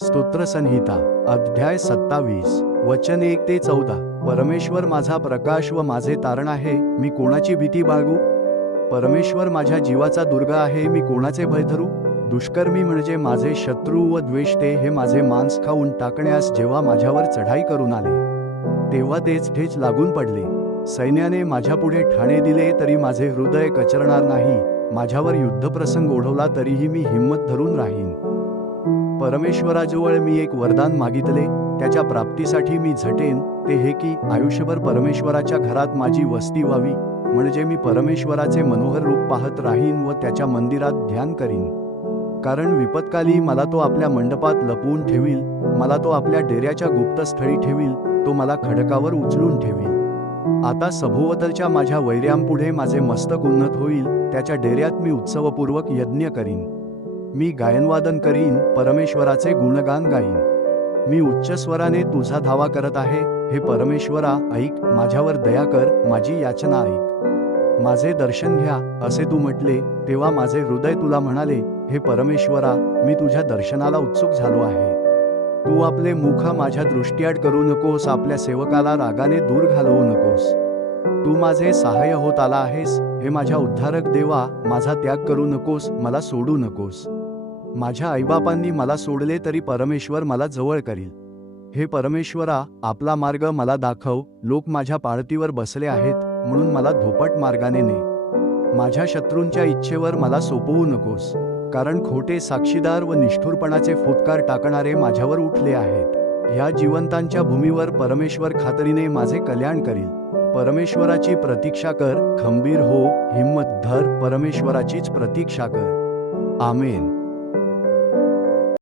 स्तोत्रसंहिता अध्याय 27 वचन 1 ते 14। परमेश्वर माझा प्रकाश व माझे तारण आहे, मी कोणाची भीती बाळगू? परमेश्वर माझ्या जीवाचा दुर्ग आहे, मी कोणाचे भय धरू? दुष्कर्मी म्हणजे माझे शत्रू व द्वेष्टे हे माझे मांस खाऊन टाकण्यास जेव्हा माझ्यावर चढाई करून आले, तेव्हा तेच ठेच लागून पडले। सैन्याने माझ्यापुढे ठाणे दिले तरी माझे हृदय कचरणार नाही, माझ्यावर युद्धप्रसंग ओढवला तरीही मी हिंमत धरून राहीन। परमेश्वराजवळ मी एक वरदान मागितले, त्याच्या प्राप्तीसाठी मी झटेन, ते हे की आयुष्यभर परमेश्वराच्या घरात माझी वस्ती व्हावी, म्हणजे मी परमेश्वराचे मनोहर रूप पाहत राहीन व त्याच्या मंदिरात ध्यान करीन। कारण विपत्काली मला तो आपल्या मंडपात लपवून ठेवील, मला तो आपल्या डेऱ्याच्या गुप्तस्थळी ठेवील, तो मला खडकावर उचलून ठेवील। आता सभोवतालच्या माझ्या वैऱ्यांपुढे माझे मस्तक उन्नत होईल, त्याच्या डेऱ्यात मी उत्सवपूर्वक यज्ञ करीन। मी गायनवादन करीन, परमेश्वराचे गुणगान गाईन। मी उच्च स्वराने तुझा धावा करत आहे, हे परमेश्वरा ऐक, माझ्यावर दया कर, माझी याचना ऐक। माझे दर्शन घ्या, असे तू म्हटले, तेव्हा माझे हृदय तुला म्हणाले, हे परमेश्वरा, मी तुझ्या दर्शनाला उत्सुक झालो आहे। तू आपले मुख माझ्या दृष्टीआड करू नकोस, आपल्या सेवकाला रागाने दूर घालवू नकोस। तू माझे सहाय्य होत आला आहेस, हे माझ्या उद्धारक देवा, माझा त्याग करू नकोस, मला सोडू नकोस। माझ्या आईबापांनी मला सोडले तरी परमेश्वर मला जवळ करील। हे परमेश्वरा, आपला मार्ग मला दाखव, लोक माझ्या पाळतीवर बसले आहेत, म्हणून मला धोपट मार्गाने ने। माझ्या शत्रूंच्या इच्छेवर मला सोपवू नकोस, कारण खोटे साक्षीदार व निष्ठुरपणाचे फुटकार टाकणारे माझ्यावर उठले आहेत। ह्या जिवंतांच्या भूमीवर परमेश्वर खात्रीने माझे कल्याण करील। परमेश्वराची प्रतीक्षा कर, खंबीर हो, हिम्मत धर, परमेश्वराचीच प्रतीक्षा कर। आमेन।